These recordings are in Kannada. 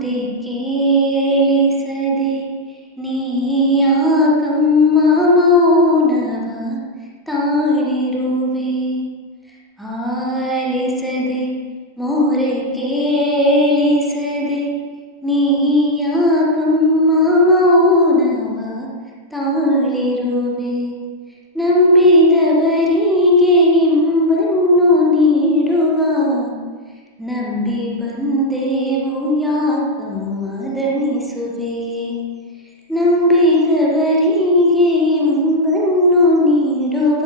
ಮೋರೆ ಕೇಳಿಸದೆ ನೀಯಾಕಮ್ಮ ಮೌನವ ತಾಳಿರುವೆ. ಆಲಿಸದೆ ಮೋರೆ ಕೇಳಿಸದೆ ನೀಯಾಕಮ್ಮ ಮೌನವ ತಾಳಿರುವೆ. ನಂಬಿದವರಿಗೆ ಇಂಬನ್ನು ನೀಡುವ ನಂಬಿ ಬಂದೆವು ಯಾಕಮ್ಮ ದಣಿಸುವೆ. ನಂಬಿದವರಿಗೆ ಇಂಬನ್ನು ನೀಡುವ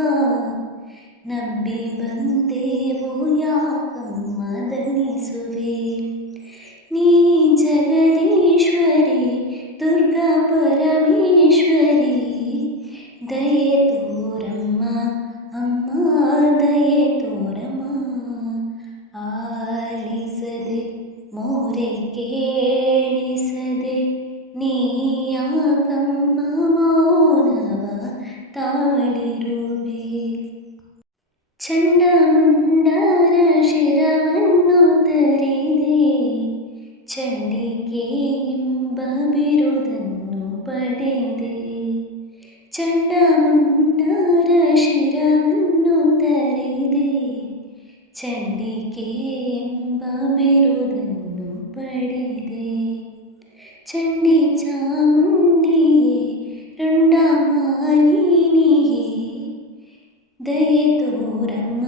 ನಂಬಿ ಬಂದೆವು ಯಾಕಮ್ಮ ದಣಿಸುವೆ. ನೀ ಜಗದೀಶ್ವರಿ ದುರ್ಗಾ ಪರಮೇಶ್ವರಿ ದಯೆ ತೋರಮ್ಮ ಅಮ್ಮ ದಯೆ ತೋರಮ್ಮ. ಆಲಿಸದೆ ಮೋರೆ ಕೇಳಿಸದೆ ನೀಯಾಕಮ್ಮ ಮೌನವ ತಾಳಿರುವೆ. ಚಂಡಮುಂಡರ ಶಿರವನ್ನು ತರಿದೆ ಚಂಡಿಕೆ ಎಂಬ ಬಿರುದನ್ನು ಪಡೆದೆ. ಚಂಡಮುಂಡರ ಶಿರವನ್ನು ತರಿದೆ ಚಂಡಿಕೆ ಎಂಬ ಬಿರುದನ್ನು ಪಡೆದೆ. ಚಂಡಿ ಚಾಮುಂಡಿಯೇ ರುಂಡ ಮಾಲಿನಿಯೇ ದಯೆ ತೋರಮ್ಮ